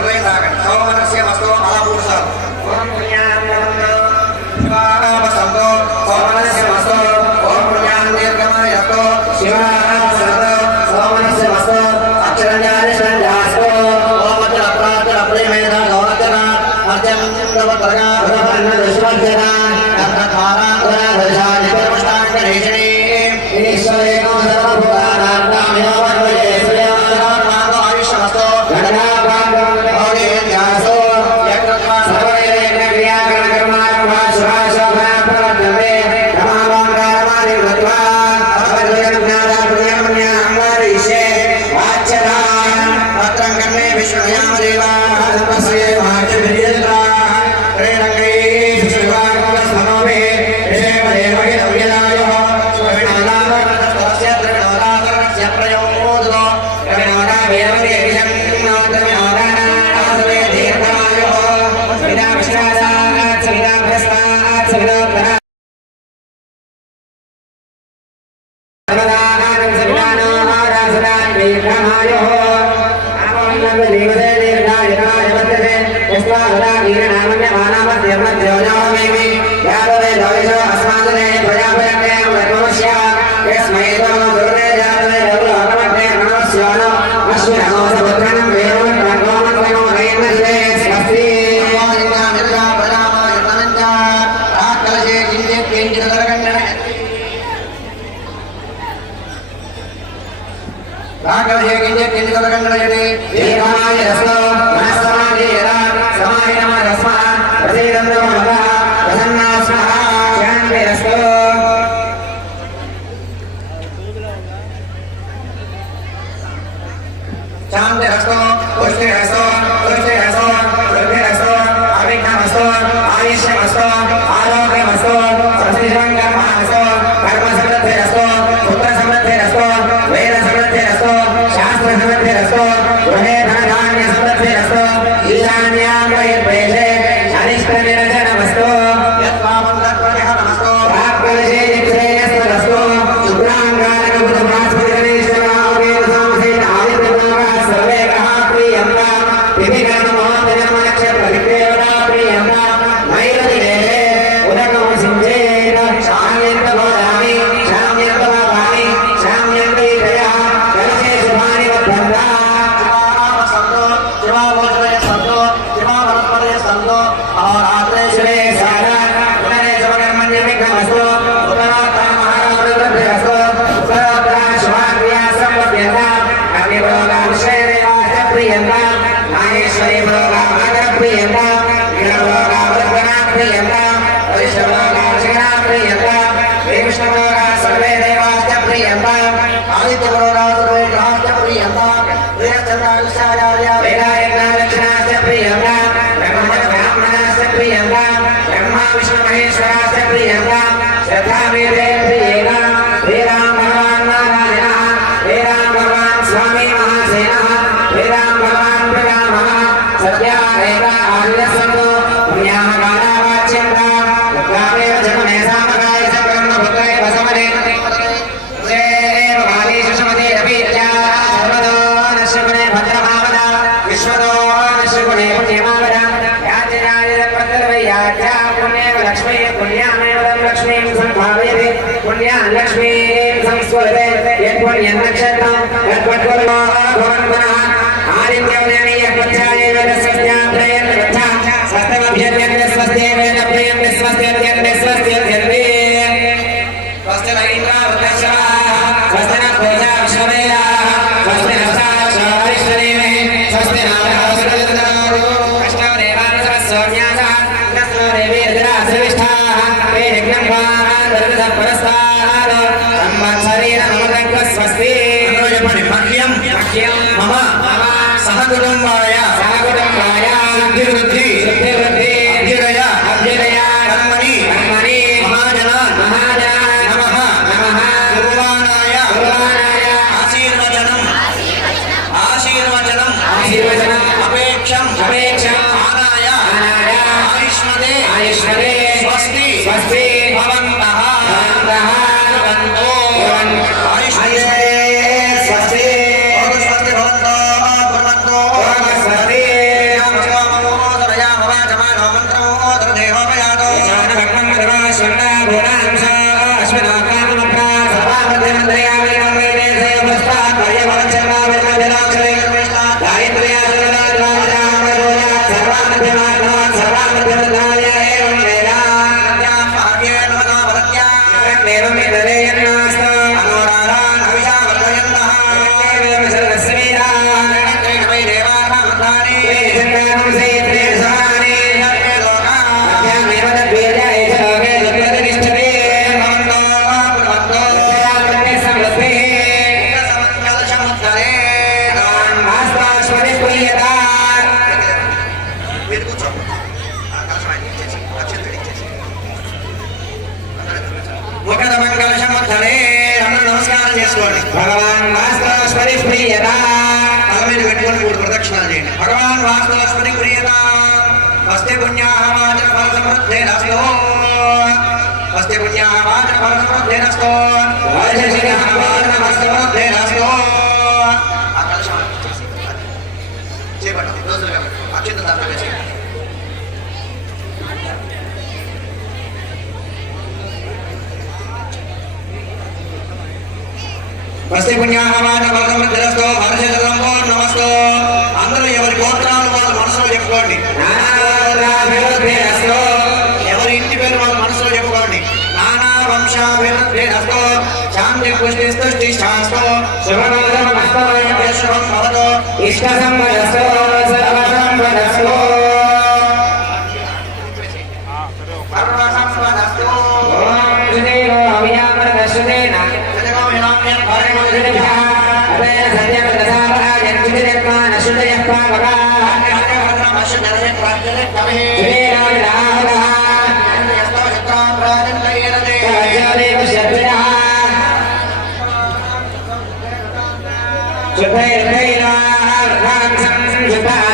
Herrera. రాగలే కింజ కింజ కలగండయని ఏకాయ రసో agora é సమృద్ధేరస్తో ఆ కలశం చేసి, అది. చేపట్టండి రోజులు కాబట్టి అక్షింత దాంట్లో వేసేయండి స్వస్తి పుణ్యాహవాన బలసమృద్ధిరస్తో భారతీయంలో నమస్తో అందరూ ఎవరి గోత్రాలు వాళ్ళ మనసులో చెప్పుకోండి శాంతి పుష్టి స్తుష్టి శాస్త్రో Jai Ram Ram a Ram Ram Ram Ram Ram Ram Ram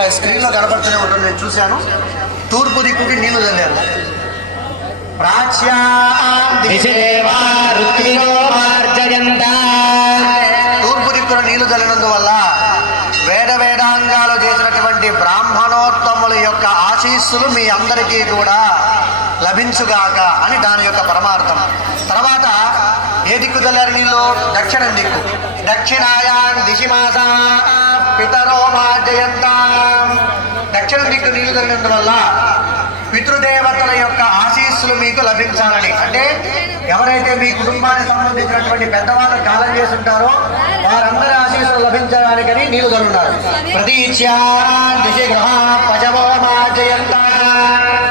మీకు ఇక్కడ స్క్రీన్లో కనపడుతూనే ఉంటుంది నేను చూశాను. తూర్పు దిక్కుకి నీళ్ళు చల్లారు. ప్రాచ్యాం దిశి తూర్పు దిక్కున నీళ్ళు చల్లినందువల్ల వేద వేదాంగాలు చేసినటువంటి బ్రాహ్మణోత్తముల యొక్క ఆశీస్సులు మీ అందరికీ కూడా లభించుగాక అని దాని యొక్క పరమార్థం. తర్వాత ఏ దిక్కు చల్లారు నీళ్ళు దక్షిణం దిక్కు. దక్షిణాయాం దిశిమాస పితరో మాజయంతాం దక్షిణ దిక్కు నీళ్ళు చల్లినందువల్ల పితృదేవతల యొక్క ఆశీస్సులు మీకు లభించాలని. అంటే ఎవరైతే మీ కుటుంబానికి సంబంధించినటువంటి పెద్దవాళ్ళు కాలం చేసి ఉంటారో వారందరి ఆశీస్సులు లభించడానికని నీళ్ళు చల్లున్నారు ప్రతీచ్యా దిశి గ్రహ పజవో మాజయంత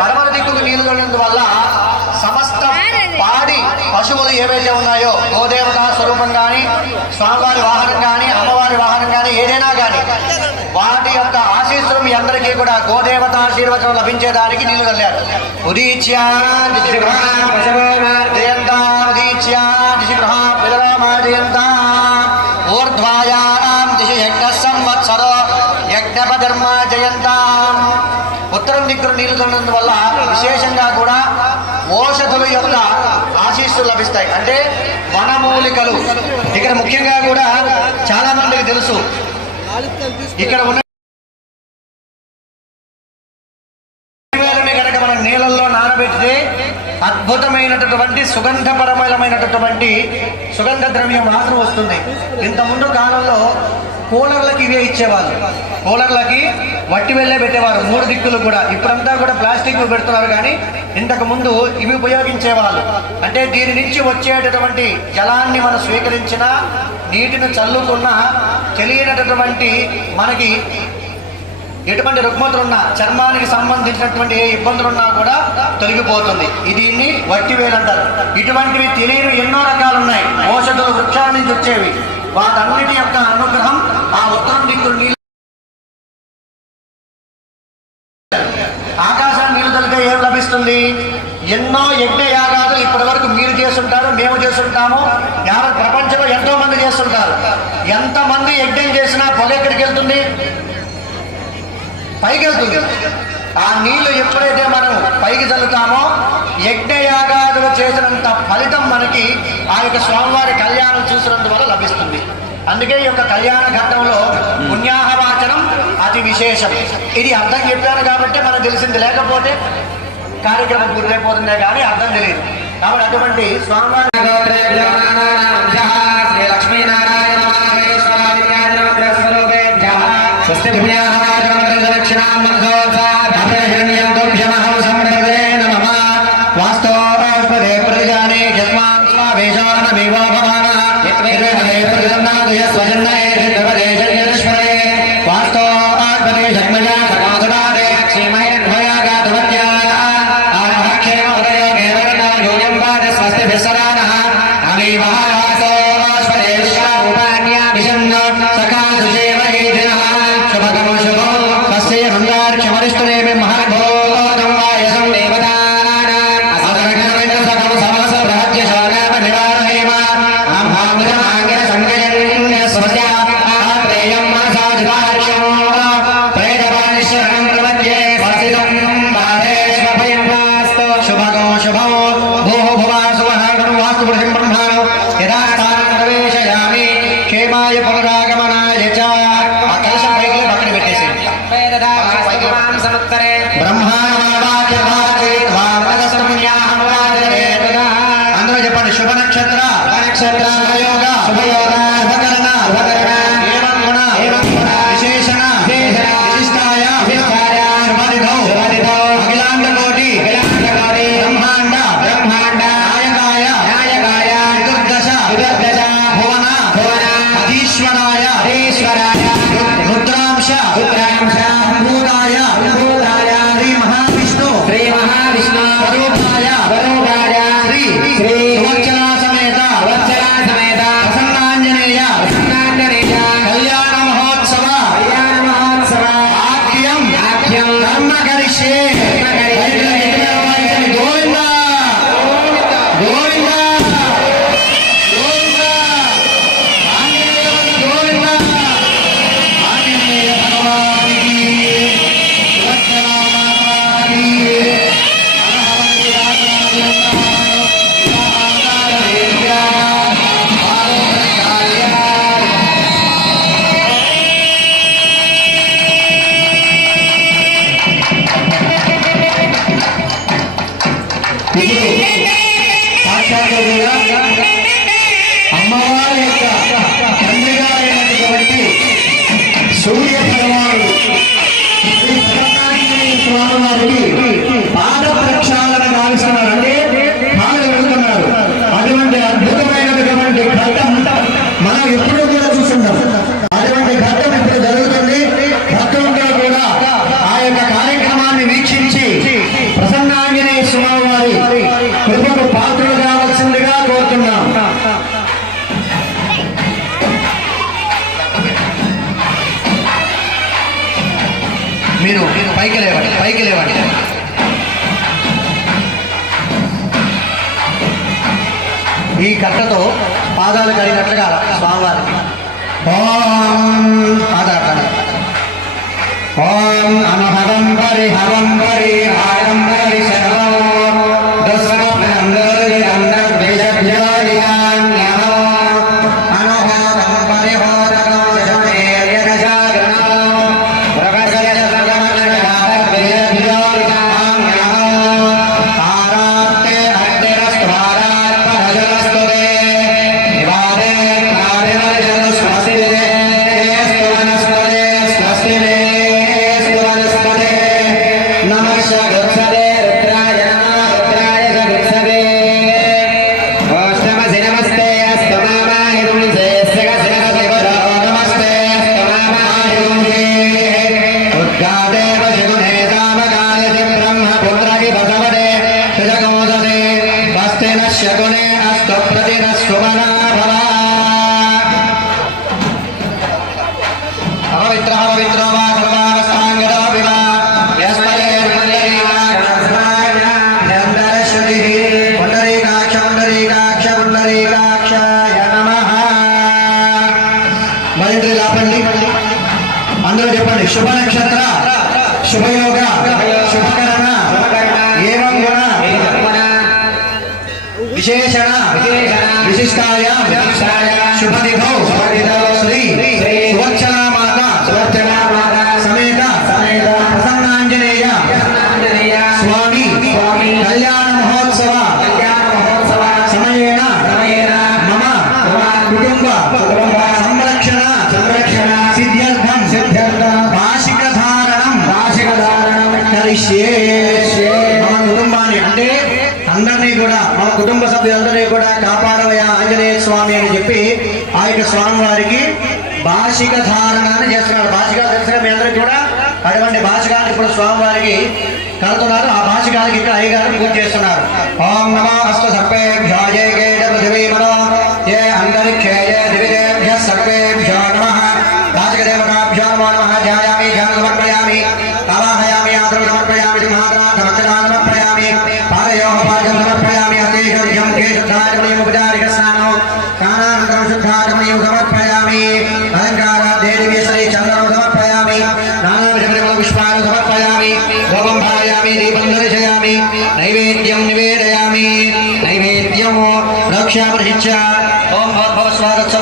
పడమర దిక్కుకు నీళ్ళు చల్లినందువల్ల సమస్త పాడి పశువులు ఏవైతే ఉన్నాయో గోదేవత స్వరూపం కానీ స్వామివారి వాహనం కానీ అమ్మవారి వాహనం కానీ ఏదైనా కానీ వాటి యొక్క ఆశీస్సులు మీ అందరికీ కూడా గోదేవత ఆశీర్వచనం లభించేదానికి నీళ్ళు వెళ్ళారు ఉదీచ్యా దిశి గ్రహ పశవో మాజయంతా ఉదీచ్యా దిశి ఊర్ధ్వాయాం దిశి యజ్ఞ సంవత్సరో యజ్ఞపధర్మా జయంతాం. దిక్కులు నీళ్ళు చల్లడం వల్ల విశేషంగా కూడా ఓషధుల యొక్క ఆశీస్సులు లభిస్తాయి. అంటే వనమూలికలు. ఇక్కడ ముఖ్యంగా కూడా చాలా మందికి తెలుసు. ఇక్కడ ఉన్న అద్భుతమైనటువంటి సుగంధపరమైనటువంటి సుగంధ ద్రవ్యం వాసన వస్తుంది. ఇంతకుముందు కాలంలో కూలర్లకి ఇవే ఇచ్చేవాళ్ళు. కూలర్లకి వట్టి వెళ్ళే పెట్టేవారు మూడు దిక్కులు కూడా. ఇప్పుడంతా కూడా ప్లాస్టిక్ పెడుతున్నారు కానీ ఇంతకు ముందు ఇవి ఉపయోగించేవాళ్ళు. అంటే దీని నుంచి వచ్చేటటువంటి జలాన్ని మనం స్వీకరించిన నీటిని చల్లుకున్న తెలియనటువంటి మనకి ఎటువంటి రుగ్మతులున్నా చర్మానికి సంబంధించినటువంటి ఏ ఇబ్బందులు ఉన్నా కూడా తొలగిపోతుంది. దీన్ని వట్టివేలు అంటారు ఇటువంటివి తెలియని ఎన్నో రకాలు ఉన్నాయి ఔషధులు వృక్షాల నుంచి వచ్చేవి. వాటన్నిటి యొక్క అనుగ్రహం ఆ ఉత్తరం దిక్కు నీళ్ళు ఆకాశాన్ని నీళ్ళు తొలితే ఏం లభిస్తుంది? ఎన్నో యజ్ఞ యాగాలు ఇప్పటి వరకు మీరు చేస్తుంటారు మేము చేస్తుంటాము. యావత్ ప్రపంచంలో ఎంతో మంది చేస్తుంటారు. ఎంతమంది యజ్ఞం చేసినా పొగ ఎక్కడికి వెళ్తుంది? పైకి వెళ్తుంది ఆ నీళ్ళు ఎప్పుడైతే మనం పైకి చల్లుతామో యజ్ఞయాగాదులు చేసినంత ఫలితం మనకి ఆ యొక్క స్వామివారి కళ్యాణం చూసినందువల్ల లభిస్తుంది. అందుకే ఈ యొక్క కళ్యాణ ఘట్టంలో పుణ్యాహవాచనం అతి విశేషం. ఇది అర్థం చెప్పాను కాబట్టి మనం తెలిసింది. లేకపోతే కార్యక్రమం పూర్తయిపోతుందే కానీ అర్థం తెలియదు. కాబట్టి అటువంటి స్వామివారి ప్రతిజానే యస్మాన్ స్వావేశానమేవో বনরায় বনরায় 다시 మన కుటుంబాన్ని అంటే అందరినీ కూడా మన కుటుంబ సభ్యులందరినీ కూడా కాపాడవయ ఆంజనేయ స్వామి అని చెప్పి ఆ యొక్క స్వామి వారికి భాషిక ధారణాన్ని చేస్తున్నారు. భాషిక దర్శనం మీ అందరికీ కూడా అటువంటి భాషికాలు ఇప్పుడు స్వామి వారికి కడుతున్నారు ఆ భాషికాలకి ఇక్కడ అయ్యగారు పూజ చేస్తున్నారు. ఓం నమ హస్త సర్పే ధ్యాయే గేడ పృథివీ మన ఏ అంతరిక్షే సమర్పయామి ధూపం ధారయామి దీపం దర్శయామి నైవేద్యం నివేదయామి నైవేద్యం రక్షా ప్రశిక్ష ఓం భగవత్ స్వాగత్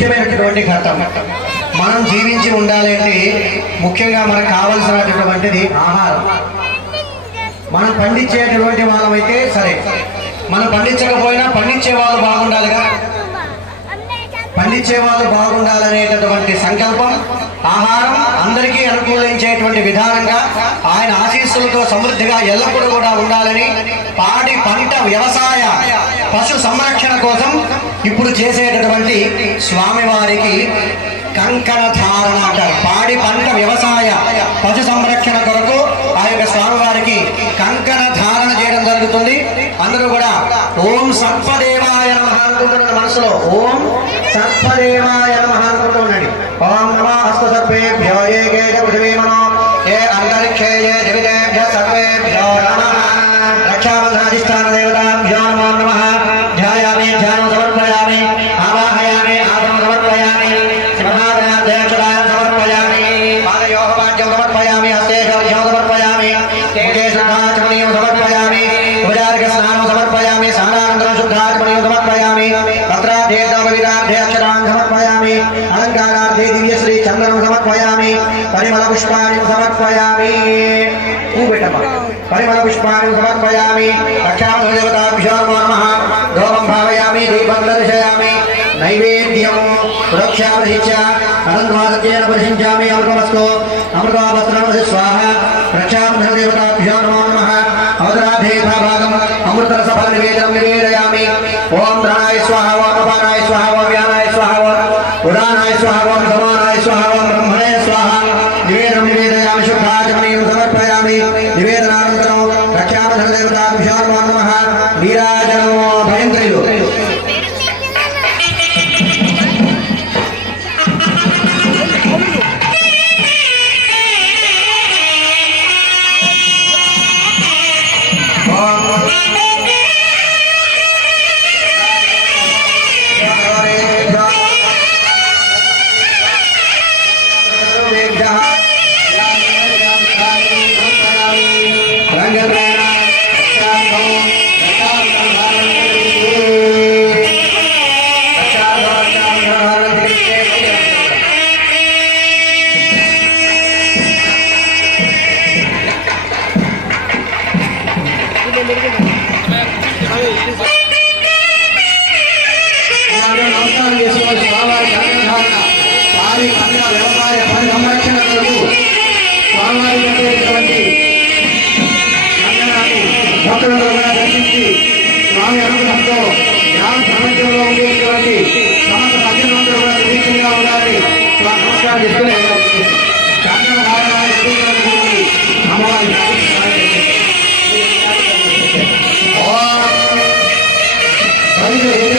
ముఖ్యమైనటువంటి ఘట్టం. మనం జీవించి ఉండాలి అంటే ముఖ్యంగా మనకు కావలసినటువంటిది ఆహారం. మనం పండించేటటువంటి వాళ్ళం అయితే సరే. మనం పండించకపోయినా పండించే వాళ్ళు బాగుండాలిగా. పండించే వాళ్ళు బాగుండాలనేటటువంటి సంకల్పం ఆహారం అందరికీ అనుకూలించేటువంటి విధానంగా ఆయన ఆశీస్సులతో సమృద్ధిగా ఎల్లప్పుడూ కూడా ఉండాలని పాడి పంట వ్యవసాయ పశు సంరక్షణ కోసం ఇప్పుడు చేసేటటువంటి స్వామివారికి కంకణ ధారణ అంటారు. పాడి పంట వ్యవసాయ పశు సంరక్షణ కొరకు ఆ యొక్క స్వామివారికి కంకణ ధారణ చేయడం జరుగుతుంది. అందరూ కూడా ఓం సర్పదేవాయ నమ మనసులో. ఓం సర్పదేవాయ నమ ఉండండి. ఓం నమా Fala de. 아니면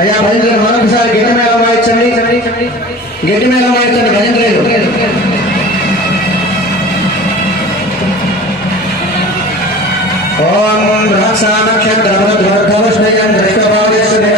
అయ్యా భజన మరొకసారి గట్టి మేళ వాయించండి. గట్టి మేళ వాయించండి భజన లేదు ఓం రాక్ష నక్షత్ర ధ్రువ ధ్రువ స్నేహం కృష్ణ భావేశ్వరి